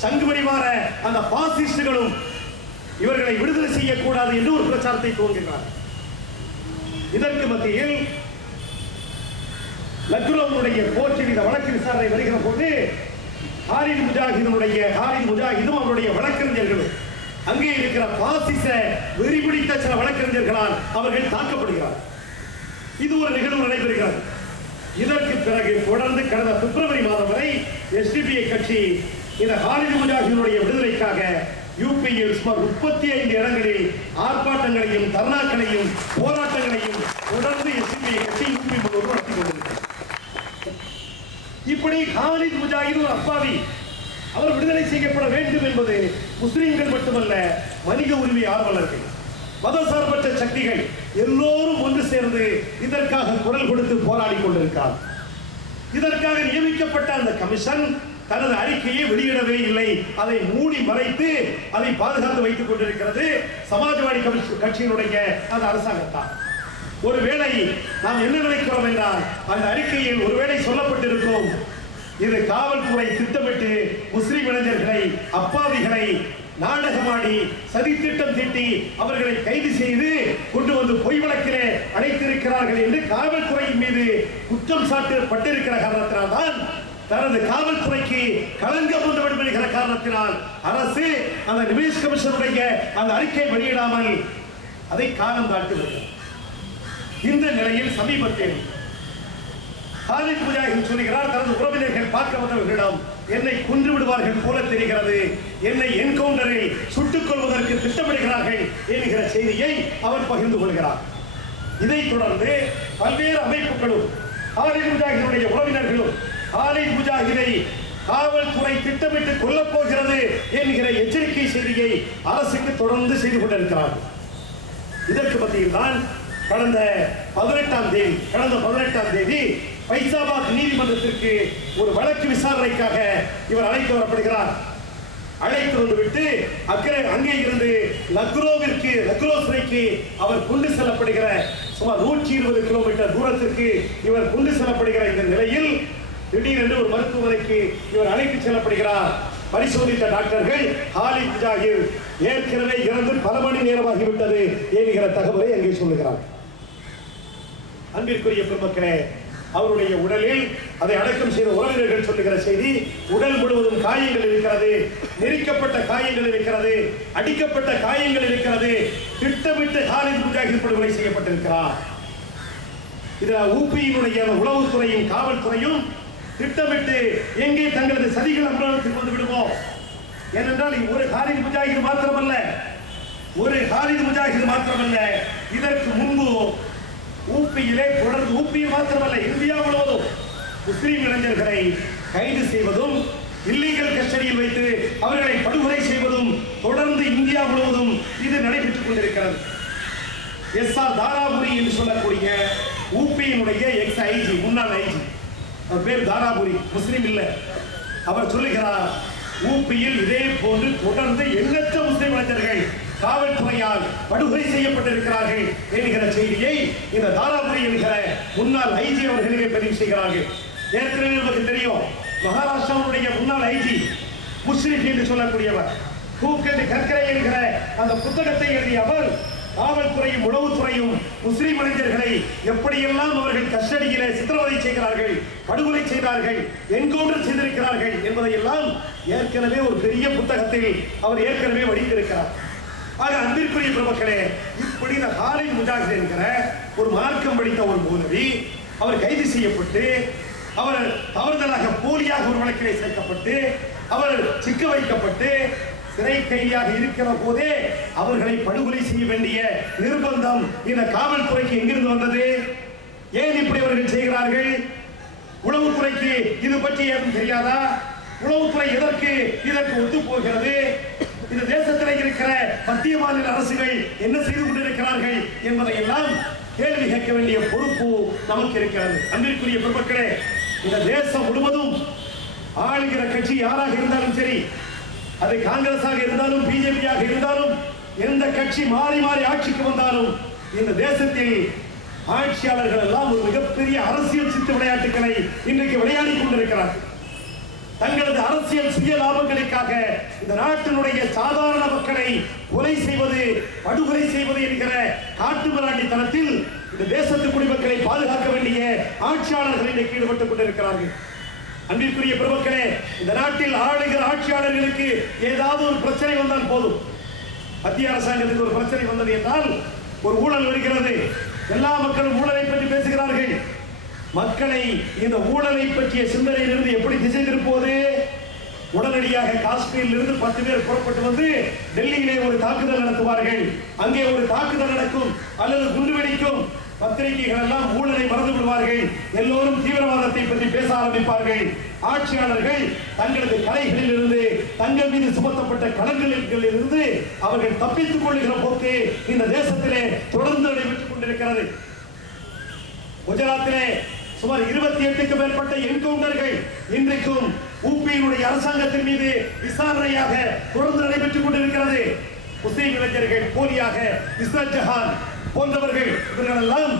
சங்குமணிவார அந்த பாசிஸ்டுகளும் இவர்களை விடுதலை செய்யக்கூடாது என்று ஒரு பிரச்சாரத்தை துவங்குகிறார் இதற்கு மத்தியில் லக்னோவுடைய போற்றில் இந்த வழக்கு விசாரணை வருகிற போது ஹாரின் முஜாஹிதனுடைய ஹாரின் முஜாஹிதும் அவருடைய வழக்கறிஞர்களும் அங்கே இருக்கிற பாசிச வெறிபிடித்த சில வழக்கறிஞர்களால் அவர்கள் தாக்கப்படுகிறார் இது ஒரு நிகழ்வு நடைபெறுகிறது. இதற்கு பிறகு தொடர்ந்து கடந்த பிப்ரவரி மாதம் வரை எஸ்டிபிஐ கட்சி இந்த ஹாலிது முஜாஹினுடைய விடுதலைக்காக யூபியில் சுமார் முப்பத்தி ஐந்து இடங்களில் ஆர்ப்பாட்டங்களையும் தர்ணாக்களையும் போராட்டங்களையும் தொடர்ந்து எஸ்பிஐ கட்சி யூபி முழுவதும் நடத்தி கொண்டிருக்கிறது இப்படி ஹாலித் முஜாஹித் ஒரு அப்பாவி அவர் விடுதலை செய்யப்பட வேண்டும் என்பது முஸ்லிம்கள் மட்டுமல்ல வணிக உரிமை ஆர்வலர்கள் மதசார்பற்ற சக்திகள் எல்லோரும் ஒன்று சேர்ந்து இதற்காக குரல் கொடுத்து போராடி கொண்டிருக்கிறார் இதற்காக நியமிக்கப்பட்ட அந்த கமிஷன் தனது அறிக்கையை வெளியிடவே இல்லை. அதை மூடி மறைத்து அதை பாதுகாத்து வைத்துக் கொண்டிருக்கிறது சமாஜ்வாடி கட்சியினுடைய அந்த அரசாங்கத்தான் ஒருவேளை நாம் என்ன நினைக்கிறோம் என்றால் அந்த அறிக்கையில் ஒருவேளை சொல்லப்பட்டிருக்கும் இது காவல்துறை திட்டமிட்டு முஸ்லிம் இளைஞர்களை அப்பாவிகளை நாடகமாடி சதி திட்டம் தீட்டி அவர்களை கைது செய்து கொண்டு வந்து பொய் வழக்கிலே அடைத்திருக்கிறார்கள் என்று காவல்துறையின் மீது குற்றம் சாட்டப்பட்டிருக்கிற பட்டிருக்கிற தான் தனது காவல்துறைக்கு களங்கம் வந்து விடும் என்கிற காரணத்தினால் அரசு அந்த நிமிஷ் கமிஷனுடைய அந்த அறிக்கை வெளியிடாமல் அதை காலம் தாட்டுகிறது இந்த நிலையில் சமீபத்தில் காலிக் முஜாஹித் சொல்கிறார் தனது உறவினர்கள் பார்க்க வந்தவர்களிடம் என்னை கொன்று விடுவார்கள் போல தெரிகிறது என்னை என்கவுண்டரில் சுட்டுக் கொள்வதற்கு திட்டமிடுகிறார்கள் என்கிற செய்தியை அவர் பகிர்ந்து கொள்கிறார். இதைத் தொடர்ந்து பல்வேறு அமைப்புகளும் காலிக் முஜாஹினுடைய உறவினர்களும் காலித் முஜாஹிதை காவல்துறை திட்டமிட்டு கொல்லப் போகிறது என்கிற எச்சரிக்கை செய்தியை அரசுக்கு தொடர்ந்து செய்து கொண்டிருக்கிறார்கள். இதற்கு மத்தியில் தான் கடந்த பதினெட்டாம் தேதி கடந்த பதினெட்டாம் தேதி பைசாபாத் நீதிமன்றத்திற்கு ஒரு வழக்கு விசாரணைக்காக இவர் அழைத்து வரப்படுகிறார். அழைத்து வந்துவிட்டு அக்கறை அங்கே இருந்து லக்னோவிற்கு லக்னோ சிறைக்கு அவர் கொண்டு செல்லப்படுகிற சுமார் நூற்றி இருபது கிலோமீட்டர் தூரத்திற்கு இவர் கொண்டு செல்லப்படுகிற இந்த நிலையில் திடீரென்று ஒரு மருத்துவமனைக்கு இவர் அழைத்து செல்லப்படுகிறார். பரிசோதித்த டாக்டர்கள் ஹாலித் ஜாகிர் ஏற்கனவே இறந்து பல மணி நேரமாகிவிட்டது என்கிற தகவலை அங்கே சொல்லுகிறார். அன்பிற்குரிய பெருமக்களே அவருடைய உடலில் அதை அடக்கம் செய்த உறவினர்கள் சொல்லுகிற செய்தி உடல் முழுவதும் காயங்கள் இருக்கிறது நெரிக்கப்பட்ட காயங்கள் இருக்கிறது அடிக்கப்பட்ட காயங்கள் இருக்கிறது திட்டமிட்டு ஹாலித் முஜாஹித் படுகொலை செய்யப்பட்டிருக்கிறார். இதுல ஊபியினுடைய உளவுத்துறையும் காவல்துறையும் திட்டமிட்டு எங்கே தங்களது சதிகள் அம்பலத்துக்கு வந்து விடுவோம் ஏனென்றால் ஒரு ஹாலித் முஜாஹித் மாத்திரமல்ல. ஒரு ஹாலித் முஜாஹித் மாத்திரமல்ல. இதற்கு முன்பு ஊப்பியிலே தொடர்ந்து ஊப்பியில் மாத்திரமல்ல. இந்தியா முழுவதும் முஸ்லீம் இளைஞர்களை கைது செய்வதும் இல்லீகல் கஸ்டடியில் வைத்து அவர்களை படுகொலை செய்வதும் தொடர்ந்து இந்தியா முழுவதும் இது நடைபெற்றுக் கொண்டிருக்கிறது. எஸ் ஆர் தாராபுரி என்று சொல்லக்கூடிய ஊப்பியினுடைய எக்ஸ் ஐஜி முன்னாள் ஐஜி அவர் பேர் தாராபுரி முஸ்லீம் இல்லை. அவர் சொல்லுகிறார் ஊப்பியில் இதே போன்று தொடர்ந்து எண்ணற்ற முஸ்லிம் இளைஞர்கள் காவல்துறையால் படுகொலை செய்யப்பட்டிருக்கிறார்கள் என்கிற செய்தியை இந்த தாராபுரி என்கிற முன்னாள் ஐஜி அவர்களுக்கு பதிவு செய்கிறார்கள். ஏற்கனவே நமக்கு தெரியும் மகாராஷ்டிராவுடைய முன்னாள் ஐஜி முஸ்லிம் என்று சொல்லக்கூடியவர். பூக்கெட்டு கற்கரை என்கிற அந்த புத்தகத்தை எழுதிய அவர் காவல்துறையும் உளவுத்துறையும் முஸ்லிம் இளைஞர்களை எப்படியெல்லாம் அவர்கள் கஸ்டடியிலே சித்திரவதை செய்கிறார்கள் படுகொலை செய்தார்கள் என்கவுண்டர் செய்திருக்கிறார்கள் என்பதையெல்லாம் ஏற்கனவே ஒரு பெரிய புத்தகத்தில் அவர் ஏற்கனவே வடித்திருக்கிறார் ஆக அன்பிற்குரிய பிரபுக்களே இப்படி இந்த ஹாலின் முஜாஹித் என்கிற ஒரு மார்க்கம் படித்த ஒரு மூலவி அவர் கைது செய்யப்பட்டு அவர் தவறுதலாக போலியாக ஒரு வழக்கிலே சேர்க்கப்பட்டு அவர் சிக்க வைக்கப்பட்டு சிறை கைதியாக இருக்கிற போதே அவர்களை படுகொலை செய்ய வேண்டிய நிர்பந்தம் இந்த காவல்துறைக்கு எங்கிருந்து வந்தது? ஏன் இப்படி அவர்கள் செய்கிறார்கள்? உளவுத்துறைக்கு இது பற்றி ஏதும் தெரியாதா? உளவுத்துறை எதற்கு இதற்கு ஒத்து போகிறது? இந்த தேசத்தில் இருக்கிற மத்திய மாநில அரசுகள் என்ன செய்து கொண்டிருக்கிறார்கள் என்பதை எல்லாம் கேள்வி கேட்க வேண்டிய பொறுப்பு நமக்கு இருக்கிறது. அன்பிற்குரிய பெருமக்களே இந்த தேசம் முழுவதும் ஆளுகிற கட்சி யாராக இருந்தாலும் சரி அது காங்கிரஸாக இருந்தாலும் பிஜேபியாக இருந்தாலும் எந்த கட்சி மாறி மாறி ஆட்சிக்கு வந்தாலும் இந்த தேசத்தில் ஆட்சியாளர்கள் எல்லாம் ஒரு மிகப்பெரிய அரசியல் சித்து விளையாட்டுகளை இன்றைக்கு விளையாடி கொண்டிருக்கிறார்கள். தங்களது அரசியல் சுய லாபங்களுக்காக இந்த நாட்டினுடைய சாதாரண மக்களை கொலை செய்வது படுகொலை செய்வது என்கிற காட்டுமிராண்டித்தனத்தில் இந்த தேசத்து குடிமக்களை பாதுகாக்க வேண்டிய ஆட்சியாளர்கள் இன்றைக்கு ஈடுபட்டுக் கொண்டிருக்கிறார்கள். அன்பிற்குரிய பிரபுக்களே இந்த நாட்டில் ஆளுகிற ஆட்சியாளர்களுக்கு ஏதாவது ஒரு பிரச்சனை வந்தால் போதும். மத்திய அரசாங்கத்துக்கு ஒரு பிரச்சனை வந்தது என்றால் ஒரு ஊழல் வருகிறது. எல்லா மக்களும் ஊழலை பற்றி பேசுகிறார்கள். மக்களை இந்த ஊழலை பற்றிய சிந்தனையிலிருந்து எப்படி திசை திருப்புவது? உடனடியாக காஷ்மீரில் இருந்து பத்து பேர் புறப்பட்டு வந்து டெல்லியிலே ஒரு தாக்குதல் நடத்துவார்கள். அங்கே ஒரு தாக்குதல் நடக்கும் அல்லது குண்டு வெடிக்கும் பத்திரிகைகள் எல்லாம் ஊழலை மறந்து விடுவார்கள் எல்லோரும் தீவிரவாதத்தை பற்றி பேச ஆரம்பிப்பார்கள். ஆட்சியாளர்கள் தங்களது கலைகளில் இருந்து தங்கள் மீது சுமத்தப்பட்ட கடன்களில் இருந்து அவர்கள் தப்பித்துக் கொள்ளுகிற போக்கு இந்த தேசத்திலே தொடர்ந்து நடைபெற்றுக் கொண்டிருக்கிறது. குஜராத்திலே சுமார் இருபத்தி எட்டுக்கு மேற்பட்ட என்கவுண்டர்கள் இன்றைக்கும் உபியினுடைய அரசாங்கத்தின் மீது விசாரணையாக தொடர்ந்து நடைபெற்றுக் கொண்டிருக்கிறது. முஸ்லீம் இளைஞர்கள் போலியாக இஸ்ரத் ஜஹான் போன்றவர்கள் இவர்கள் எல்லாம்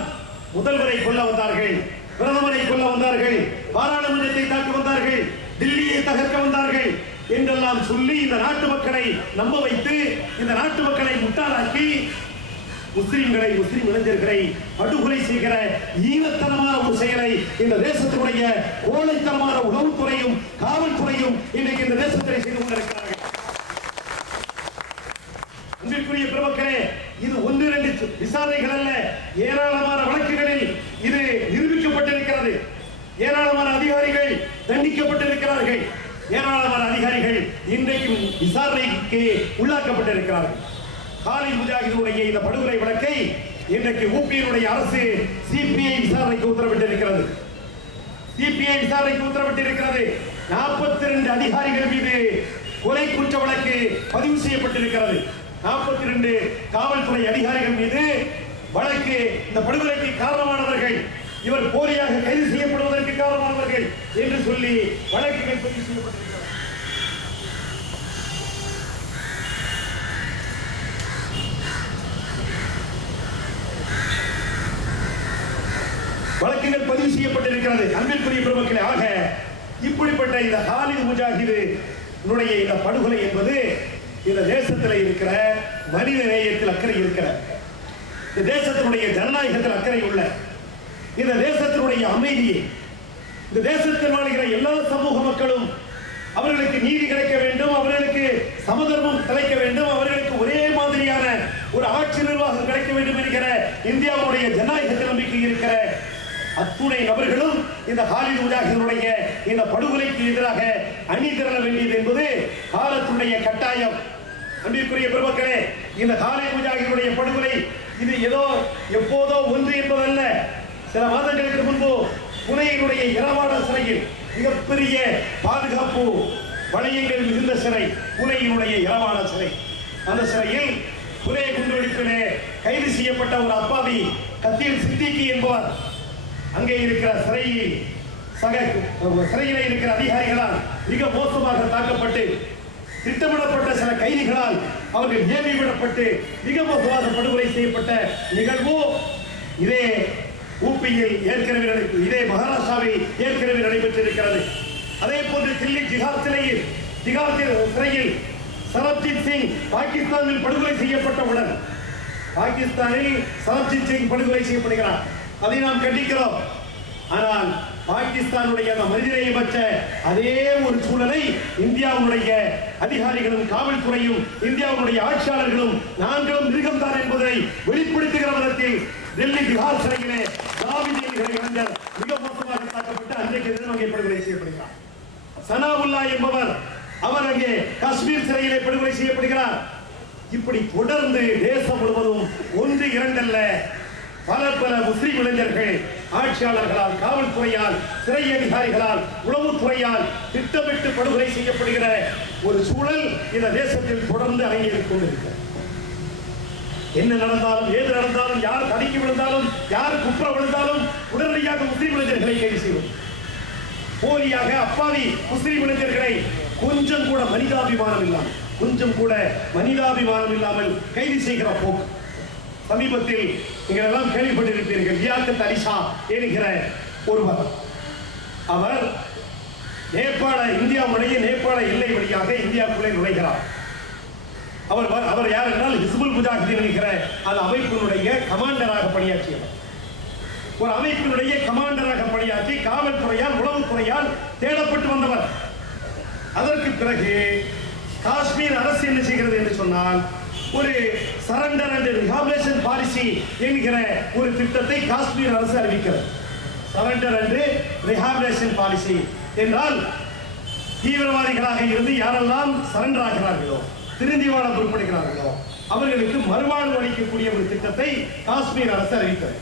முதல்வரை கொல்ல வந்தார்கள் பிரதமரை கொல்ல வந்தார்கள் பாராளுமன்றத்தை தாக்க வந்தார்கள் டில்லியை தகர்க்க வந்தார்கள் என்றெல்லாம் சொல்லி இந்த நாட்டு மக்களை நம்ப வைத்து இந்த நாட்டு மக்களை முட்டாளாக்கி முஸ்லிம்களை முஸ்லிம் இளைஞர்களை படுகொலை செய்கிற ஈனத்தனமான ஒரு செயலை இந்த தேசத்தினுடைய கோழைத்தனமான உளவுத்துறையும் காவல்துறையும் இன்றைக்கு இந்த தேசத்திலே செய்து கொண்டிருக்கிறார்கள். அன்பிற்குரிய பிரபுக்களே விசாரணைகள் அல்ல ஏராளமான வழக்குகளில் இது நிரூபிக்கப்பட்டிருக்கிறது. ஏராளமான அதிகாரிகள் தண்டிக்கப்பட்டிருக்கிறார்கள். ஏராளமான அதிகாரிகள் இன்றைக்கும் விசாரணைக்கு உள்ளாக்கப்பட்டிருக்கிறார்கள். காலி முஜாஹிதுடைய இந்த படுகொலை வழக்கை இன்றைக்கு ஊபியினுடைய அரசு சிபிஐ விசாரணைக்கு உத்தரவிட்டிருக்கிறது. சிபிஐ விசாரணைக்கு உத்தரவிட்டிருக்கிறது. நாற்பத்தி ரெண்டு அதிகாரிகள் மீது கொலை குற்ற வழக்கு பதிவு செய்யப்பட்டிருக்கிறது. நாற்பத்தி ரெண்டு காவல்துறை அதிகாரிகள் மீது வழக்கு. இந்த படுகொலைக்கு காரணமானவர்கள். இவர் போலியாக கைது செய்யப்படுவதற்கு காரணமானவர்கள் என்று சொல்லி வழக்குகள் பதிவு செய்யப்பட்டிருக்கிறது. வழக்குகள் பதிவு செய்யப்பட்டிருக்கிறது. அன்பிற்குரிய பெருமக்களே ஆக இப்படிப்பட்ட இந்த ஹாலித் முஜாஹிது இந்த படுகொலை என்பது இந்த தேசத்தில் இருக்கிற மனித நேயத்தில் அக்கறை இருக்கிற இந்த தேசத்தினுடைய ஜனநாயகத்தில் அக்கறை உள்ள இந்த தேசத்தினுடைய அமைதியை இந்த தேசத்தில் வாழ்கிற எல்லா சமூக மக்களும் அவர்களுக்கு நீதி கிடைக்க வேண்டும் அவர்களுக்கு சமதர்மம் கிடைக்க வேண்டும் அவர்களுக்கு ஒரே மாதிரியான ஒரு ஆட்சி நிர்வாகம் கிடைக்க வேண்டும் என்கிற இந்தியாவுடைய ஜனநாயகத்தில் நம்பிக்கை இருக்கிற அத்துணை நபர்களும் இந்த ஹாலித் முஜாஹினுடைய இந்த படுகொலைக்கு எதிராக அணி திரள வேண்டியது என்பது காலத்துடைய கட்டாயம். அன்பிற்குரிய பெருமக்களே இந்த காலை முஜாஹினுடைய படுகொலை இது ஏதோ எப்போதோ ஒன்று என்பதல்ல. சில மாதங்களுக்கு முன்பு புனையினுடைய இரவாட சிறையில் மிகப்பெரிய பாதுகாப்பு வளையங்கள் மிகுந்த சிறை புனையினுடைய இரவாட சிறை. அந்த சிறையில் புனே குண்டுவெடிப்பிலே கைது செய்யப்பட்ட ஒரு அப்பாவி கத்தீர் சித்திகி என்பவர். அங்கே இருக்கிற சிறையில் சக சிறையில் இருக்கிற அதிகாரிகளால் மிக மோசமாக தாக்கப்பட்டு திட்டமிடப்பட்ட சில கைதிகளால் அவர்கள் ஏவி விடப்பட்டு மிக மோசமாக படுகொலை செய்யப்பட்ட நிகழ்வு இதே ஊப்பியில் ஏற்கனவே இதே மகாராஷ்டிராவில் ஏற்கனவே நடைபெற்றிருக்கிறது. அதே போன்று தில்லி ஜிஹார் சிலையில் ஜிஹார் சிறையில் சரப்ஜித் சிங் பாகிஸ்தானில் படுகொலை செய்யப்பட்டவுடன் பாகிஸ்தானில் சரப்ஜித் சிங் படுகொலை செய்யப்படுகிறார். அதை நாம் கண்டிக்கிறோம். ஆனால் பாகிஸ்தானுடைய அந்த மனிதநேயமற்ற அதே ஒரு சூழலை இந்தியாவுடைய அதிகாரிகளும் காவல்துறையும் இந்தியாவுடைய ஆட்சியாளர்களும் நாங்களும் மிருகம்தான் என்பதை வெளிப்படுத்துகிற விதத்தில் டெல்லி திகார் சிறையிலே தாவீது இளைஞர் மிக மோசமாக தாக்கப்பட்டு அன்றைக்கு தினம் அங்கே படுகொலை செய்யப்படுகிறார். சனாவுல்லா என்பவர் அவர் அங்கே காஷ்மீர் சிறையிலே படுகொலை செய்யப்படுகிறார். இப்படி தொடர்ந்து தேசம் முழுவதும் ஒன்று இரண்டல்ல பல பல முஸ்லிம் இளைஞர்கள் ஆட்சியாளர்களால் காவல்துறையால் சிறை அதிகாரிகளால் உளவுத்துறையால் திட்டமிட்டு படுகொலை செய்யப்படுகிற ஒரு சூழல் இந்த தேசத்தில் தொடர்ந்து அரங்கேறிக் கொண்டிருக்கிறது. என்ன நடந்தாலும் ஏது நடந்தாலும் யார் தடுக்கி விழுந்தாலும் யார் குப்புற விழுந்தாலும் உடனடியாக முஸ்லீம் இளைஞர்களை கைது செய்வது போலியாக அப்பாவி முஸ்லீம் இளைஞர்களை கொஞ்சம் கூட மனிதாபிமானம் இல்லாமல் கொஞ்சம் கூட மனிதாபிமானம் இல்லாமல் கைது செய்கிற போக்கு. சமீபத்தில் நீங்கள் எல்லாம் கேள்விப்பட்டிருப்பீர்கள் லியாக்கத் அலிஷா என்கிற ஒருவர். அவர் நேபாள இந்தியா இந்தியாவுடைய நேபாள எல்லை வழியாக இந்தியாவுக்குள்ளே நுழைகிறார். அவர் அவர் யார் என்றால் ஹிஸ்புல் முஜாஹிதீன் என்கிற அந்த அமைப்பினுடைய கமாண்டராக பணியாற்றியவர். ஒரு அமைப்பினுடைய கமாண்டராக பணியாற்றி காவல்துறையால் உளவுத்துறையால் தேடப்பட்டு வந்தவர். அதற்கு பிறகு காஷ்மீர் அரசு என்ன செய்கிறது என்று சொன்னால் ஒரு சரண்டர் அண்ட் ரிஹாபிலேஷன் பாலிசி என்கிற ஒரு திட்டத்தை காஷ்மீர் அரசு அறிவிக்கிறது. சரண்டர் அண்ட் ரிஹாபிலேஷன் பாலிசி என்றால் தீவிரவாதிகளாக இருந்து யாரெல்லாம் சரண்டர் ஆகிறார்களோ திருந்தி வாழ பொறுப்படுகிறார்களோ அவர்களுக்கு மறுவாழ்வு அளிக்கக்கூடிய ஒரு திட்டத்தை காஷ்மீர் அரசு அறிவித்தது.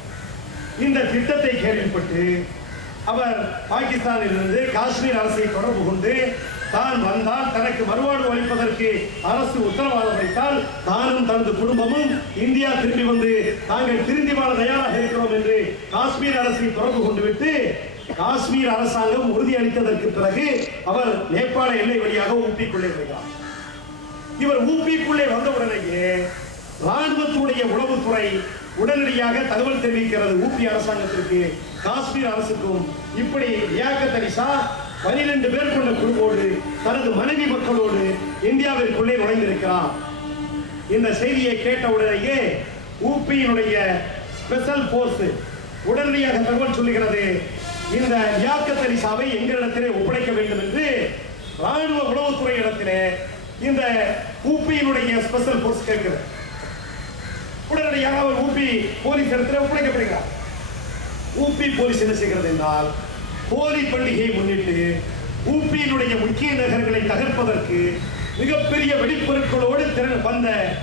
இந்த திட்டத்தை கேள்விப்பட்டு அவர் பாகிஸ்தானில் இருந்து காஷ்மீர் அரசை தொடர்பு கொண்டு தான் வந்தால் தனக்கு வருவாடு அளிப்பதற்கு அரசு உத்தரவாதம் அளித்தால் தானும் தனது குடும்பமும் இந்தியா திரும்பி வந்து தாங்கள் திரும்பி வாழ தயாராக இருக்கிறோம் என்று காஷ்மீர் அரசை தொடர்பு கொண்டு விட்டு காஷ்மீர் அரசாங்கம் உறுதியளித்ததற்கு பிறகு அவர் நேபாள எல்லை வழியாக ஊப்பிக்குள்ளே வருகிறார் இவர் ஊப்பிக்குள்ளே வந்தவுடனேயே ராணுவத்துடைய உளவுத்துறை உடனடியாக தகவல் தெரிவிக்கிறது ஊபி அரசாங்கத்திற்கு காஷ்மீர் அரசுக்கும். இப்படி லியாக்கத் அலி பனிரெண்டு பேர் கொண்ட குழுவோடு தனது மனைவி மக்களோடு இந்தியாவிற்குள்ளே நுழைந்திருக்கிறார் இந்த செய்தியை கேட்ட உடனேயே ஊப்பியினுடைய ஸ்பெஷல் போர்ஸ் உடனடியாக தகவல் சொல்லுகிறது. இந்த லியாக்கத் சாவை எங்களிடத்திலே ஒப்படைக்க வேண்டும் என்று ராணுவ உளவுத்துறை இடத்திலே இந்த உபியினுடைய ஸ்பெஷல் போர்ஸ் கேட்கிறது. உடனடியாக அவர் உபி போலீஸ் இடத்துல ஒப்படைக்கப்படுகிறார். உபி போலீஸ் என்ன செய்கிறது என்றால் ஹோலி பண்டிகையை முன்னிட்டு ஊப்பியினுடைய முக்கிய நகரங்களை தகர்ப்பதற்கு மிகப்பெரிய வெடிப்பொருட்களோடு திறன் வந்த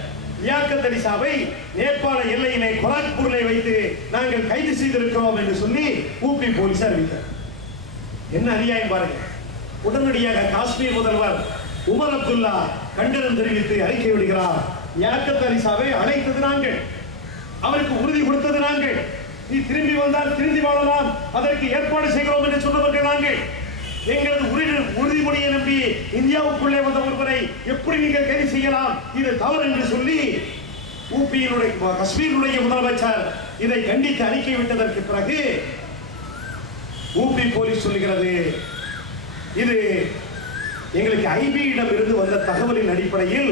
லியாக்கத் அலி நேபாள எல்லையிலே கொராக்பூரிலே வைத்து நாங்கள் கைது செய்திருக்கிறோம் என்று சொல்லி ஊப்பி போலீஸ் அறிவித்தார். என்ன அநியாயம் பாருங்க. உடனடியாக காஷ்மீர் முதல்வர் உமர் அப்துல்லா கண்டனம் தெரிவித்து அறிக்கை விடுகிறார். யாக்கத் அலிசாவை அழைத்தது நாங்கள். அவருக்கு உறுதி கொடுத்தது நாங்கள். நீ திரும்பி வந்தால் திரும்பி வாழலாம். அதற்கு ஏற்பாடு செய்கிறோம் என்று சொன்னவர்கள் நாங்கள். எங்களது உறுதி உறுதிமொழியை நம்பி இந்தியாவுக்குள்ளே வந்த ஒருவரை எப்படி நீங்கள் கைது செய்யலாம்? இது தவறு என்று சொல்லி ஊபியினுடைய காஷ்மீருடைய முதலமைச்சர் இதை கண்டித்து அறிக்கை விட்டதற்கு பிறகு ஊபி போலீஸ் சொல்லுகிறது இது எங்களுக்கு ஐபியிடம் இருந்து வந்த தகவலின் அடிப்படையில்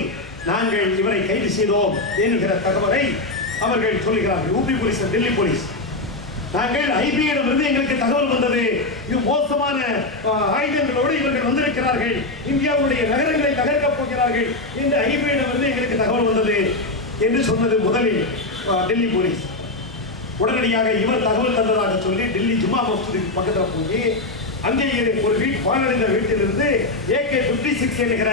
நாங்கள் இவரை கைது செய்தோம் என்கிற தகவலை அவர்கள் சொல்லுகிறார்கள். UP police Delhi police. நாங்கள் ஐபியிடம் இருந்து எங்களுக்கு தகவல் வந்தது. இது மோசமான ஆயுதங்களோடு இவர்கள் வந்திருக்கிறார்கள். இந்தியாவுடைய நகரங்களை தகர்க்கப் போகிறார்கள். என்று ஐபியிடம் இருந்து எங்களுக்கு தகவல் வந்தது. என்று சொன்னது முதலில் டெல்லி போலீஸ். உடனடியாக இவர் தகவல் தந்ததாக சொல்லி டெல்லி ஜும்மா மசூதிக்கு பக்கத்தில் போய் அங்கே ஒரு வீட்டு பாழடைந்த வீட்டிலிருந்து ஏகே பிப்டி சிக்ஸ் என்கிற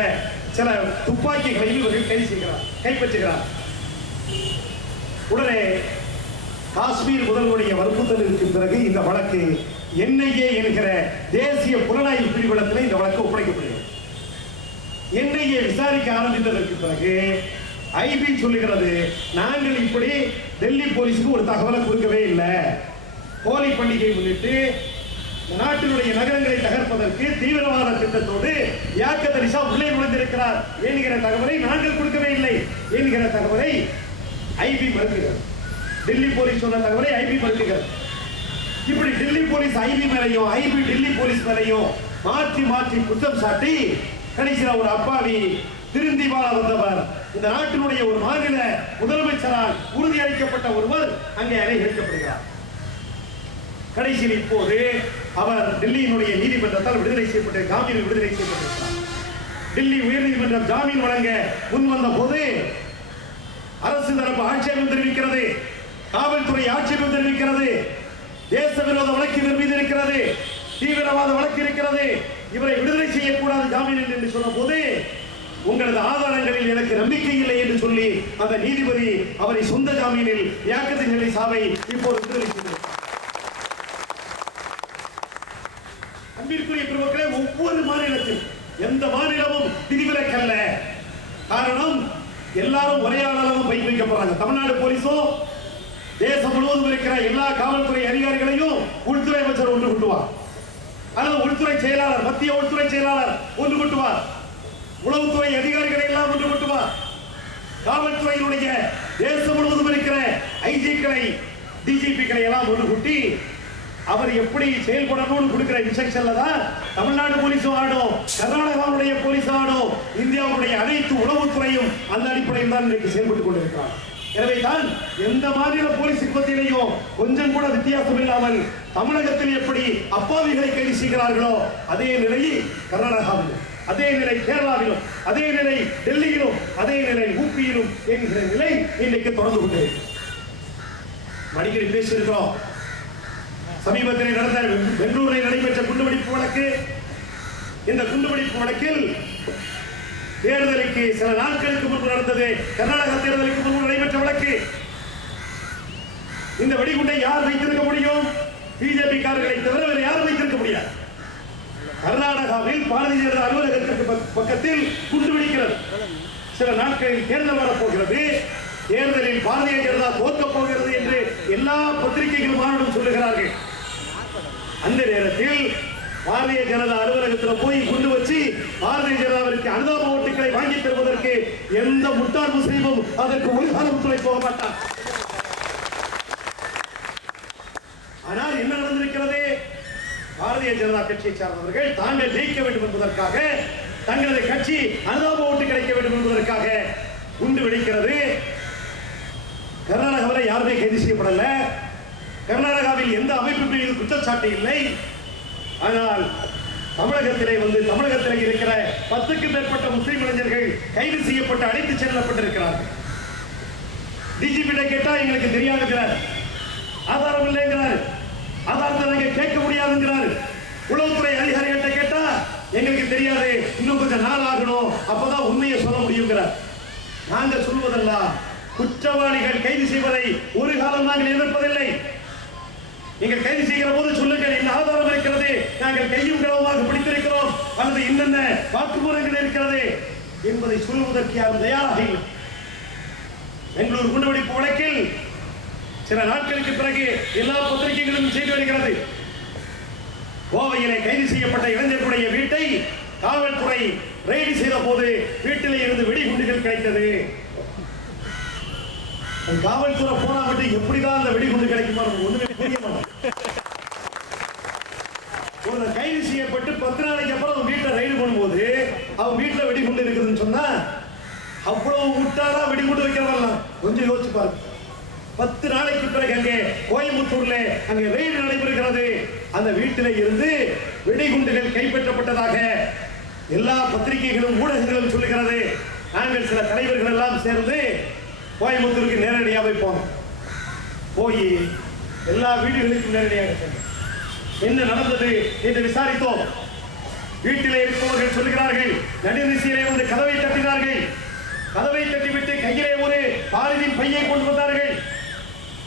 சில துப்பாக்கிகளையும் இவர்கள் கை செய்கிறார் கைப்பற்றுகிறார். உடனே காஷ்மீர் முதல்வருடைய வற்புறுத்தலுக்கு பிறகு இந்த வழக்கு என்ஐஏ என்கிற தேசிய புலனாய்வு பிரிவிடத்தில் இந்த வழக்கு ஒப்படைக்கப்படுகிறது. என்ஐஏ விசாரிக்க ஆரம்பித்ததற்கு பிறகு ஐபி சொல்லுகிறது நாங்கள் இப்படி டெல்லி போலீஸுக்கு ஒரு தகவலை கொடுக்கவே இல்லை. ஹோலி பண்டிகை முன்னிட்டு நாட்டினுடைய நகரங்களை தகர்ப்பதற்கு தீவிரவாத திட்டத்தோடு யாக்கத் அலிசா உள்ளே நுழைந்திருக்கிறார் என்கிற தகவலை நாங்கள் கொடுக்கவே இல்லை என்கிற தகவலை ஐபி மறுக்கிறது. டெல்லி போலீஸ் சொன்ன தகவலை ஐபி மறுக்கிறது இப்படி டெல்லி போலீஸ் ஐபி மேலையும் ஐபி டெல்லி போலீஸ் மேலையும் மாற்றி மாற்றி குற்றம் சாட்டி கடைசியில் ஒரு அப்பாவி திருந்தி வாழ வந்தவர். இந்த நாட்டினுடைய ஒரு மாநில முதலமைச்சரால் உறுதியளிக்கப்பட்ட ஒருவர் அங்கே அலைகரிக்கப்படுகிறார் கடைசியில் இப்போது அவர் டெல்லியினுடைய நீதிமன்றத்தால் விடுதலை செய்யப்பட்டு ஜாமீனில் விடுதலை செய்யப்பட்டிருக்கிறார். டெல்லி உயர்நீதிமன்றம் ஜாமீன் வழங்க முன் வந்த போது அரசு தரப்பு ஆட்சேபம் தெரிவிக்கிறது. காவல்துறை ஆட்சேபம் தெரிவிக்கிறது. தேச விரோத வழக்கு இவர் மீது இருக்கிறது. தீவிரவாத வழக்கு இருக்கிறது. இவரை விடுதலை செய்யக்கூடாது ஜாமீனில் என்று சொன்ன போது உங்களது ஆதாரங்களில் எனக்கு நம்பிக்கை இல்லை என்று சொல்லி அந்த நீதிபதி அவரை சொந்த ஜாமீனில் யாக்கத்தின் நிலை சாவை இப்போது விடுதலை செய்திருக்கிறார். அன்பிற்குரிய பிரபுக்களே ஒவ்வொரு மாநிலத்தில் எந்த மாநிலமும் விதிவிலக்கல்ல காரணம் எல்லாரும் ஒரே ஆளாலும் பைக் வைக்க போறாங்க. தமிழ்நாடு போலீஸும் தேசம் முழுவதும் இருக்கிற எல்லா காவல்துறை அதிகாரிகளையும் உள்துறை அமைச்சர் ஒன்று கூட்டுவார். அல்லது உள்துறை செயலாளர் மத்திய உள்துறை செயலாளர் ஒன்று கூட்டுவார். உளவுத்துறை அதிகாரிகளை எல்லாம் ஒன்று கூட்டுவார். காவல்துறையினுடைய தேசம் முழுவதும் இருக்கிற ஐஜிக்களை டிஜிபிக்களை எல்லாம் ஒன்று கூட்டி அவர் எப்படி செயல்படணும்னு கொடுக்கிற இன்ஸ்ட்ரக்ஷன்ல தான் தமிழ்நாடு போலீஸும் ஆடும் கர்நாடகாவுடைய போலீஸ் ஆடும் இந்தியாவுடைய அனைத்து உளவுத்துறையும் அந்த அடிப்படையில் தான் இன்றைக்கு செயல்பட்டுக் கொண்டிருக்கிறார் எனவே தான் எந்த மாநில போலீஸ் சிப்பந்தியிலையும் கொஞ்சம் கூட வித்தியாசம் இல்லாமல் தமிழகத்தில் எப்படி அப்பாவிகளை கைது செய்கிறார்களோ அதே நிலையில் கர்நாடகாவிலும் அதே நிலை கேரளாவிலும் அதே நிலை டெல்லியிலும் அதே நிலை ஊப்பியிலும் என்கிற நிலை இன்றைக்கு தொடர்ந்து கொண்டிருக்கிறது அடிக்கடி பேசியிருக்கிறோம். சமீபத்தில் நடந்த பெங்களூரில் நடைபெற்ற குண்டுவெடிப்பு வழக்கு. இந்த குண்டுவெடிப்பு வழக்கில் தேர்தலுக்கு சில நாட்களுக்கு முன்பு நடந்தது கர்நாடக தேர்தலுக்கு முன்பு நடைபெற்ற வழக்கு. இந்த வெடிகுண்டை யார் வைத்திருக்க முடியும்? பிஜேபி காரர்களை தவிர வேறு யாரும் வைத்திருக்க முடியாது. கர்நாடகாவில் பாரதிய ஜனதா அலுவலகத்திற்கு பக்- பக்கத்தில் குண்டு வெடிக்கிறது. சில நாட்களில் தேர்தல் வரப்போகிறது. தேர்தலில் பாரதிய ஜனதா தோற்கப் போகிறது என்று எல்லா பத்திரிகைகளும் மாநிலம் சொல்லுகிறார்கள். அந்த நேரத்தில் பாரதிய ஜனதா அலுவலகத்தில் போய் குண்டு வச்சு பாரதிய ஜனதாவிற்கு அனுதாப ஓட்டுகளை வாங்கி தருவதற்கு எந்த முட்டாள் முஸ்லீமும் அதற்கு ஒரு காலம் துணை போக மாட்டார். ஆனால் என்ன நடந்திருக்கிறது? பாரதிய ஜனதா கட்சியை சார்ந்தவர்கள் தாங்கள் ஜெயிக்க வேண்டும் என்பதற்காக தங்களது கட்சி அனுதாப ஓட்டு கிடைக்க வேண்டும் என்பதற்காக குண்டு வெடிக்கிறது. கர்நாடகாவில் யாருமே கைது செய்யப்படல. கர்நாடகாவில் எந்த அமைப்பு மீது குற்றச்சாட்டு இல்லை. ஆனால் தமிழகத்திலே வந்து தமிழகத்திலே இருக்கிற பத்துக்கு மேற்பட்ட முஸ்லிம் இளைஞர்கள் கைது செய்யப்பட்டு அழைத்து செல்லப்பட்டிருக்கிறார்கள். டிஜிபி கேட்டா எங்களுக்கு தெரியாதுங்கிறார். ஆதாரம் இல்லைங்கிறார். ஆதாரத்தை நாங்க கேட்க முடியாதுங்கிறார். உளவுத்துறை அதிகாரிகிட்ட கேட்டா எங்களுக்கு தெரியாது இன்னும் கொஞ்சம் நாள் ஆகணும் அப்பதான் உண்மையை சொல்ல முடியுங்கிறார். நாங்க சொல்வதெல்லாம் குற்றவாளிகள் கைது செய்வதை ஒரு காலம் நாங்கள் எதிர்ப்பதில்லை. நீங்கள் கைது செய்கிற போது சொல்லுங்கள் இந்த ஆதாரம் இருக்கிறது? நாங்கள் கையும் களவுமாக பிடித்திருக்கிறோம். அல்லது என்னென்ன வாக்குமூலங்கள் இருக்கிறது? என்பதை சொல்வதற்கு யாரும் தயாராக இல்லை. பெங்களூர் குண்டுவெடிப்பு வழக்கில் சில நாட்களுக்கு பிறகு எல்லா பத்திரிகைகளும் செய்து வருகிறது. கோவையிலே கைது செய்யப்பட்ட இளைஞர்களுடைய வீட்டை காவல்துறை ரெய்டு செய்த போது வீட்டிலே இருந்து வெடிகுண்டுகள் கிடைத்தது. காவல்துறை போனா மட்டும் எப்படிதான் அந்த வெடிகுண்டு கிடைக்குமா நமக்கு ஒண்ணுமே புரிய ஒரு கைது செய்யப்பட்டு பத்து நாளைக்கு அப்புறம் அவன் வீட்டில் ரைடு பண்ணும்போது அவன் வீட்டில் வெடிகுண்டு இருக்குதுன்னு சொன்னா அவ்வளவு முட்டாளா வெடிகுண்டு வைக்கிறவெல்லாம் கொஞ்சம் யோசிச்சு பாருங்க. பத்து நாளைக்கு பிறகு அங்கே கோயம்புத்தூர்ல அங்கே ரெய்டு நடைபெறுகிறது. அந்த வீட்டில இருந்து வெடிகுண்டுகள் கைப்பற்றப்பட்டதாக எல்லா பத்திரிகைகளும் ஊடகங்களும் சொல்லுகிறது. நாங்கள் சில தலைவர்கள் எல்லாம் சேர்ந்து கோயம்புத்தூருக்கு நேரடியாக போனோம். போய் எல்லா வீடுகளுக்கும் நேரடியாக சென்றோம் என்ன நடந்தது என்று விசாரித்தோம். வீட்டிலே இருப்பவர்கள் சொல்கிறார்கள் நடுநிசையிலே வந்து கதவை தட்டினார்கள். கதவை தட்டிவிட்டு கையிலே ஒரு பாரதியின் பையை கொண்டு வந்தார்கள்.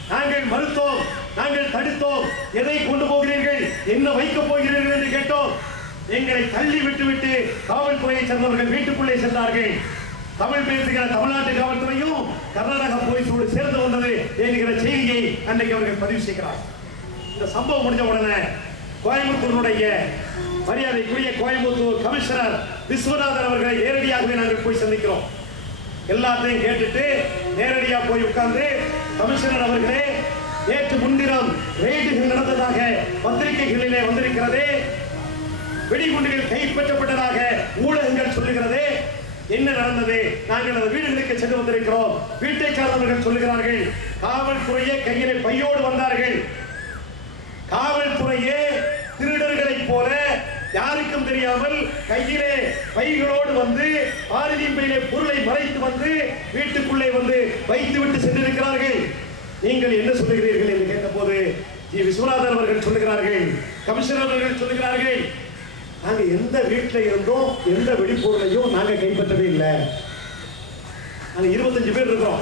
நாங்கள் மறுத்தோம் நாங்கள் தடுத்தோம். எதை கொண்டு போகிறீர்கள்? என்ன வைக்கப் போகிறீர்கள்? என்று கேட்டோம். எங்களை தள்ளி விட்டுவிட்டு காவல்துறையை சேர்ந்தவர்கள் வீட்டுக்குள்ளே சென்றார்கள். தமிழ் பேசுகிற தமிழ்நாட்டு காவல்துறையும் கர்நாடக போலீஸோடு சேர்ந்து வந்தது என்கிற செய்தியை அன்றைக்கு அவர்கள் பதிவு செய்கிறார். இந்த சம்பவம் முடிஞ்ச உடனே கோயம்புத்தூருடைய மரியாதைக்குரிய கோயம்புத்தூர் கமிஷனர் விஸ்வநாதன் அவர்களை நேரடியாகவே நாங்கள் போய் சந்திக்கிறோம். எல்லாத்தையும் கேட்டுட்டு நேரடியாக போய் உட்கார்ந்து கமிஷனர் அவர்களே நேற்று முன்தினம் ரெய்டுகள் நடந்ததாக பத்திரிகைகளிலே வந்திருக்கிறது. வெடிகுண்டுகள் கைப்பற்றப்பட்டதாக ஊடகங்கள் சொல்லுகிறது. என்ன நடந்தது? நாங்கள் அந்த வீடுகளுக்கு சென்று வந்திருக்கிறோம். வீட்டை சார்ந்தவர்கள் சொல்லுகிறார்கள் காவல்துறையே கையிலே பையோடு வந்தார்கள். காவல்துறையே திருடர்களைப் போல யாருக்கும் தெரியாமல் கையிலே பைகளோடு வந்து பாரதியின் பையிலே பொருளை மறைத்து வந்து வீட்டுக்குள்ளே வந்து வைத்து விட்டு சென்றிருக்கிறார்கள். நீங்கள் என்ன சொல்லுகிறீர்கள் என்று கேட்டபோது ஜி. விஸ்வநாதன் அவர்கள் சொல்லுகிறார்கள் கமிஷனர் அவர்கள் சொல்லுகிறார்கள் நாங்க எந்த வீட்டில் இருந்தோம் எந்த வெடிப்பொருளையும் நாங்க கைப்பற்றவே இல்லை. நாங்க இருபத்தஞ்சு பேர் இருக்கிறோம்.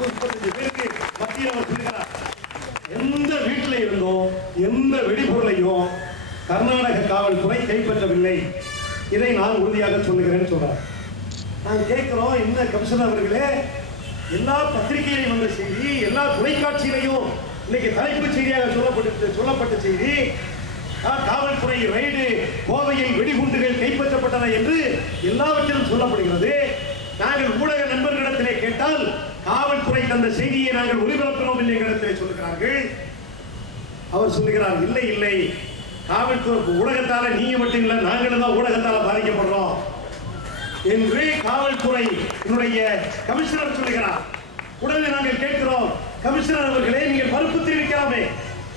முப்பத்தஞ்சு பேருக்கு மத்தியில் அவர் சொல்லுகிறார் எந்த வீட்டில் இருந்தோம் எந்த வெடிபொருளையும் கர்நாடக காவல்துறை கைப்பற்றவில்லை. இதை நான் உறுதியாக சொல்லுகிறேன்னு சொல்றார். நான் கேட்கிறோம் என்ன கமிஷனர் அவர்களே? எல்லா பத்திரிகையிலையும் வந்த செய்தி எல்லா தொலைக்காட்சியிலையும் இன்னைக்கு தலைப்பு செய்தியாக சொல்லப்பட்டு சொல்லப்பட்ட செய்தி காவல்துறை ரைடு கோவையில் வெடிகுண்டுகள் கைப்பற்றப்பட்டன என்று எல்லாவற்றிலும் சொல்லப்படுகிறது. நாங்கள் ஊடக நண்பர்களிடத்திலே கேட்டால் காவல்துறை தந்த செய்தியை நாங்கள் ஒளிபரப்பினோம் இல்லை இடத்திலே சொல்லுகிறார்கள். அவர் சொல்லுகிறார் இல்லை இல்லை. காவல்துறை ஊடகத்தால நீங்க மட்டும் இல்லை நாங்களும் தான் ஊடகத்தால பாதிக்கப்படுறோம். என்று காவல்துறை என்னுடைய கமிஷனர் சொல்லுகிறார். உடனே நாங்கள் கேட்கிறோம் கமிஷனர் அவர்களே நீங்கள் மறுப்பு தெரிவிக்கலாமே.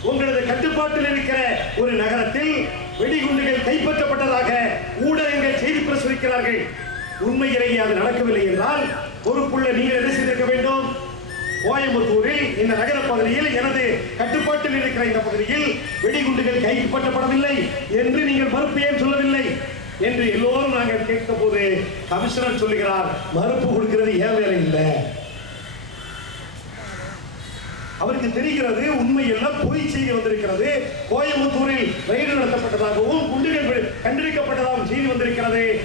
உங்களது கட்டுப்பாட்டில் இருக்கிற ஒரு நகரத்தில் வெடிகுண்டுகள் கைப்பற்றப்பட்டதாக ஊடகங்கள் செய்தி பிரசுரிக்கிறார்கள் உண்மையிலேயே அது நடக்கவில்லை என்றால் பொறுப்புள்ள நீங்கள் என்ன செய்திருக்க வேண்டும்? கோயம்புத்தூரில் இந்த நகர பகுதியில் எனது கட்டுப்பாட்டில் இருக்கிற இந்த பகுதியில் வெடிகுண்டுகள் கைப்பற்றப்படவில்லை என்று நீங்கள் மறுப்பு ஏன் சொல்லவில்லை? என்று எல்லோரும் நாங்கள் கேட்க போது கமிஷனர் சொல்லுகிறார் மறுப்பு கொடுக்கிறது ஏன் வேலை இல்லை? அவருக்கு தெரிகிறது உண்மையில் பொய் செய்தி வந்திருக்கிறது. கோயம்புத்தூரில் ரயில் நடத்தப்பட்டதாகவும் குண்டுகள் வெ- கண்டெடுக்கப்பட்டதாகவும் செய்தி வந்திருக்கிறது.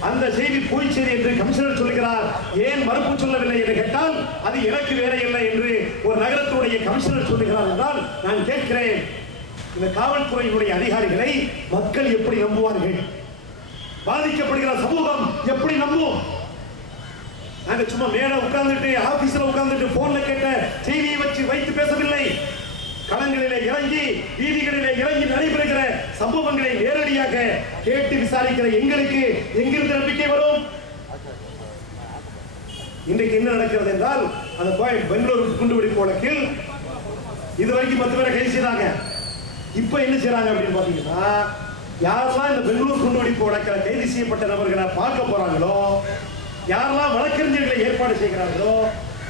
அந்த செய்தி பொய் செய்தி என்று கமிஷனர் சொல்கிறார். ஏன் மறுப்பு சொல்லவில்லை என்று கேட்டால் அது எனக்கு வேலை இல்லை என்று ஒரு நகரத்துடைய கமிஷனர் சொல்லுகிறார் என்றால் நான் கேட்கிறேன். இந்த காவல்துறையினுடைய அதிகாரிகளை மக்கள் எப்படி நம்புவார்கள்? பாதிக்கப்படுகிற சமூகம் எப்படி நம்பும்? நாங்க சும்மா மேல உட்கார்ந்துட்டு ஆபீஸ்ல உட்கார்ந்துட்டு போன்ல கேட்ட செய்தியை வச்சு வைத்து பேசவில்லை. களங்களிலே இறங்கி வீதிகளிலே இறங்கி நடைபெறுகிற சம்பவங்களை நேரடியாக கேட்டு விசாரிக்கிற எங்களுக்கு எங்கிருந்து நம்பிக்கை வரும்? இன்றைக்கு என்ன நடக்கிறது என்றால் அந்த கோயில் பெங்களூரு குண்டுபிடிப்பு வழக்கில் இதுவரைக்கும் பத்து பேரை கைது செய்தாங்க. இப்ப என்ன செய்யறாங்க அப்படின்னு பாத்தீங்கன்னா யாரெல்லாம் இந்த பெங்களூர் குண்டுவெடிப்பு வழக்கில் கைது செய்யப்பட்ட நபர்களை பார்க்க போறாங்களோ யாரெல்லாம் வழக்கறிஞர்களை ஏற்பாடு செய்கிறார்களோ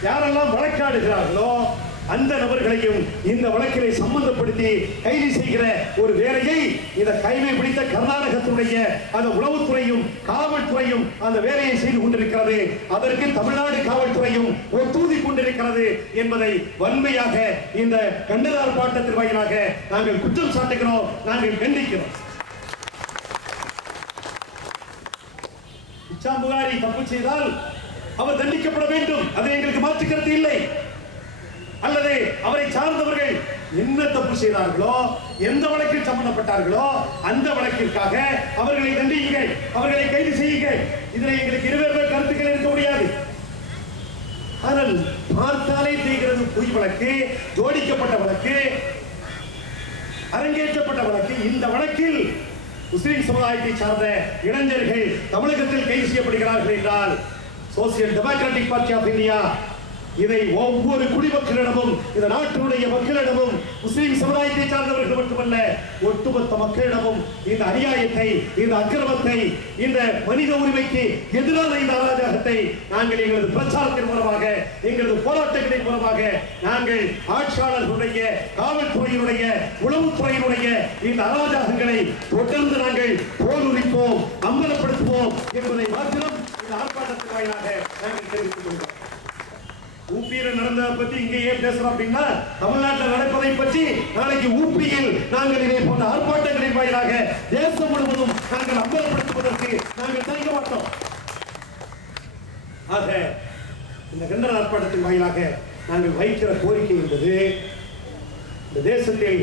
யாரெல்லாம் வழக்காடுகிறார்களோ அந்த நபர்களையும் இந்த வழக்கிலே சம்பந்தப்படுத்தி கைது செய்கிற ஒரு வேலையை இந்த கைமை பிடித்த கர்நாடகத்துடைய அந்த உளவுத்துறையும் காவல்துறையும் அந்த வேலையை செய்து கொண்டிருக்கிறது. அதற்கு தமிழ்நாடு காவல்துறையும் ஒத்துழைப்பு கொண்டிருக்கிறது என்பதை வன்மையாக இந்த கண்டதார் பாட்டத்தின் வாயிலாக நாங்கள் குற்றம் சாட்டுகிறோம் நாங்கள் கண்டிக்கிறோம். ஷாம் புகாரி தப்பு செய்தால் அவர் தண்டிக்கப்பட வேண்டும். அது எங்களுக்கு மாற்று கருத்து இல்லை. அல்லது அவரை சார்ந்தவர்கள் என்ன தப்பு செய்தார்களோ எந்த வழக்கில் சம்பந்தப்பட்டார்களோ அந்த வழக்கிற்காக அவர்களை தண்டியுங்கள். அவர்களை கைது செய்யுங்கள். இதில் எங்களுக்கு இருவேறு கருத்துக்கள் இருக்க முடியாது. ஆனால் பார்த்தாலே தெரிகிறது பொய் வழக்கு ஜோடிக்கப்பட்ட வழக்கு அரங்கேற்றப்பட்ட வழக்கு. இந்த வழக்கில் முஸ்லீம் சமுதாயத்தை சார்ந்த இளைஞர்கள் தமிழகத்தில் கைது செய்யப்படுகிறார்கள் என்றால் social democratic party of India இதை ஒவ்வொரு குடிமக்களிடமும் இந்த நாட்டினுடைய மக்களிடமும் முஸ்லிம் சமுதாயத்தை சார்ந்தவர்கள் மட்டுமல்ல ஒட்டுமொத்த மக்களிடமும் இந்த அநியாயத்தை இந்த அக்கிரமத்தை இந்த மனித உரிமைக்கு எதிரான இந்த அராஜகத்தை நாங்கள் எங்களது பிரச்சாரத்தின் மூலமாக எங்களது போராட்டங்களின் மூலமாக நாங்கள் ஆட்சியாளர்களுடைய காவல்துறையினுடைய உளவுத்துறையினுடைய இந்த அராஜகங்களை தொடர்ந்து நாங்கள் போலுரிப்போம் அம்பலப்படுத்துவோம் என்பதை மாத்திரம் இந்த ஆர்ப்பாட்டத்தின் வாயிலாக நாங்கள் தெரிவித்துக் கொள்கிறோம். ஊப்பியில நடந்ததை பத்தி இங்க ஏன் பேசுறோம் அப்படின்னா தமிழ்நாட்டில் நடப்பதை பற்றி நாளைக்கு ஊப்பியில் நாங்கள் இதை போன்ற ஆர்ப்பாட்டங்களின் வாயிலாக தேசம் முழுவதும் நாங்கள் அம்பலப்படுத்துவதற்கு நாங்கள் தயங்க மாட்டோம். ஆக இந்த கண்டன ஆர்ப்பாட்டத்தின் வாயிலாக நாங்கள் வைக்கிற கோரிக்கை என்பது இந்த தேசத்தில்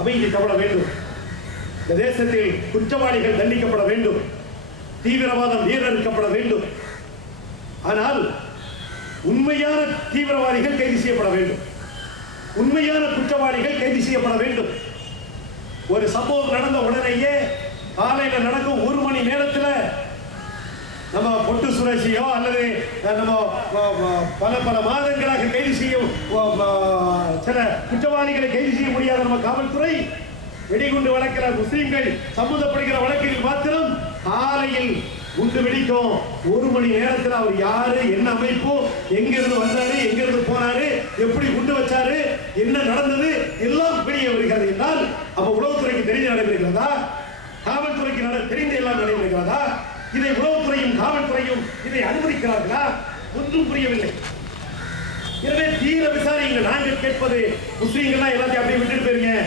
அமைதி தவழ வேண்டும். இந்த தேசத்தில் குற்றவாளிகள் தண்டிக்கப்பட வேண்டும். தீவிரவாதம் வீரறுக்கப்பட வேண்டும். ஆனால் உண்மையான தீவிரவாதிகள் கைது செய்யப்பட வேண்டும். உண்மையான குற்றவாளிகள் கைது செய்யப்பட வேண்டும். ஒரு சம்பவம் நடந்த உடனேயே காலையில நடக்கும் ஒரு மணி நேரத்தில் நம்ம பொட்டு சுரேஷையோ அல்லது நம்ம பல பல மாதங்களாக கைது செய்ய சில குற்றவாளிகளை கைது செய்ய முடியாத நம்ம காவல்துறை வெடிகுண்டு வழக்கில் முஸ்லீம்கள் சம்மந்தப்படுகிற வழக்கில் மாத்திரம் காலையில் உண்டு விடிக்கும். ஒரு மணி நேரத்தில் அவர் யாரு என்ன அமைப்பு எங்க இருந்து வந்தாரு எங்க இருந்து போனாரு எப்படி குண்டு வச்சாரு என்ன நடந்தது எல்லாம் வெளியே வருகிறது என்றால் அப்ப உளவுத்துறைக்கு தெரிந்து நடைபெறுகிறதா? காவல்துறைக்கு நட- தெரிந்து எல்லாம் நடைபெறுகிறதா? இதை உளவுத்துறையும் காவல்துறையும் இதை அனுமதிக்கிறார்களா? ஒன்றும் புரியவில்லை. எனவே தீர விசாரிங்க நாங்கள் கேட்பது முஸ்லீம்கள்லாம் எல்லாத்தையும் அப்படியே விட்டுட்டு போயிருங்க.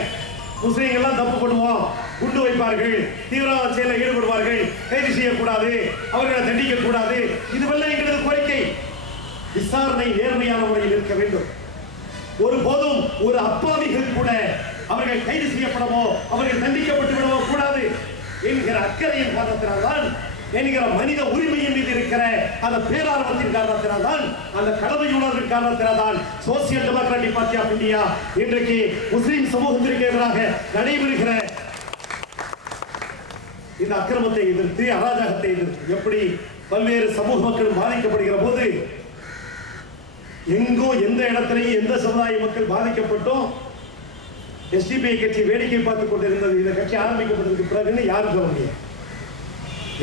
முஸ்லீம்கள்லாம் தப்பு பண்ணுவோம். குண்டு வைப்பார்கள். தீவிரவாத செயலில் ஈடுபடுவார்கள். கைது செய்யக்கூடாது. அவர்களை தண்டிக்க கூடாது இதுவெல்லாம் எங்களது கோரிக்கை. விசாரணை நேர்மையான முறையில் இருக்க வேண்டும். ஒருபோதும் ஒரு அப்பாவிகள் கூட அவர்கள் கைது செய்யப்படவோ அவர்கள் தண்டிக்கப்பட்டு விடவோ கூடாது என்கிற அக்கறையின் காரணத்தினால்தான் என்கிற மனித உரிமையின் மீது இருக்கிற அந்த பேரார்வத்தின் காரணத்தினால்தான் அந்த கடமை உணர்வின் காரணத்தினால்தான் social democratic party of India இன்றைக்கு முஸ்லிம் சமூகத்திற்கு எதிராக நடைபெறுகிற இந்த அக்கிரமத்தை எதிர்த்து அராஜகத்தை எதிர்த்து எப்படி பல்வேறு சமூக மக்கள் பாதிக்கப்படுகிற போது எங்கோ எந்த இடத்திலையும் எந்த சமுதாய மக்கள் பாதிக்கப்பட்டோம்? எஸ்டிபிஐ கட்சி வேடிக்கை பார்த்துக் கொண்டிருந்தது. இந்த கட்சி ஆரம்பிக்கப்பட்டதுக்கு பிறகுன்னு யாரும் சொல்ல முடியாது.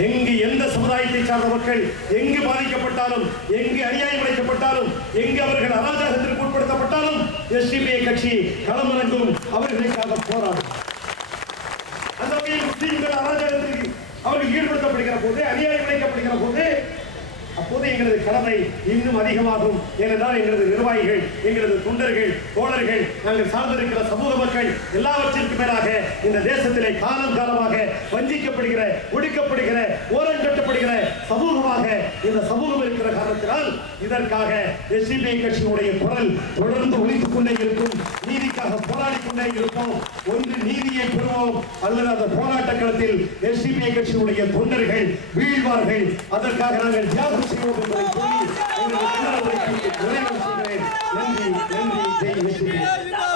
எங்கு எந்த சமுதாயத்தை சார்ந்த மக்கள் எங்கு பாதிக்கப்பட்டாலும் எங்கு அநியாயம் அடைக்கப்பட்டாலும் எங்கு அவர்கள் அராஜகத்திற்கு உட்படுத்தப்பட்டாலும் எஸ்டிபிஐ கட்சி களமிறங்கும். அவர்களுக்காக போராடும். நீங்கள் அராஜகத்திற்கு அவர்கள் ஈடுபடுத்தப்படுகிற போது அநியாயம் இழைக்கப்படுகிற போது எங்களது கடமை இன்னும் அதிகமாகும் ஏனென்றால் எங்களது நிர்வாகிகள் எங்களது தொண்டர்கள் தோழர்கள் நாங்கள் சார்ந்திருக்கிற சமூக மக்கள் எல்லாவற்றிற்கும் மேலாக இந்த தேசத்திலே காலம் காலமாக வஞ்சிக்கப்படுகிற ஒடுக்கப்படுகிற ஓரங்கட்டப்படுகிற சமூகமாக இந்த சமூகம் இருக்கிற காரணத்தினால் இதற்காக எஸ்டிபிஐ கட்சியினுடைய குரல் தொடர்ந்து ஒழித்துக் கொண்டே இருக்கும். நீதிக்காக போராடி கொண்டே இருப்போம். ஒன்று நீதியை பெறுவோம். அல்லது அந்த போராட்ட களத்தில் எஸ்டிபிஐ கட்சியினுடைய தொண்டர்கள் வீழ்வார்கள். அதற்காக நாங்கள் தியாகம் செய்வோம். என்பதை சொல்லி எங்களுடைய நிறைவு செய்கிறேன் நன்றி நன்றி ஜெய் வெற்றி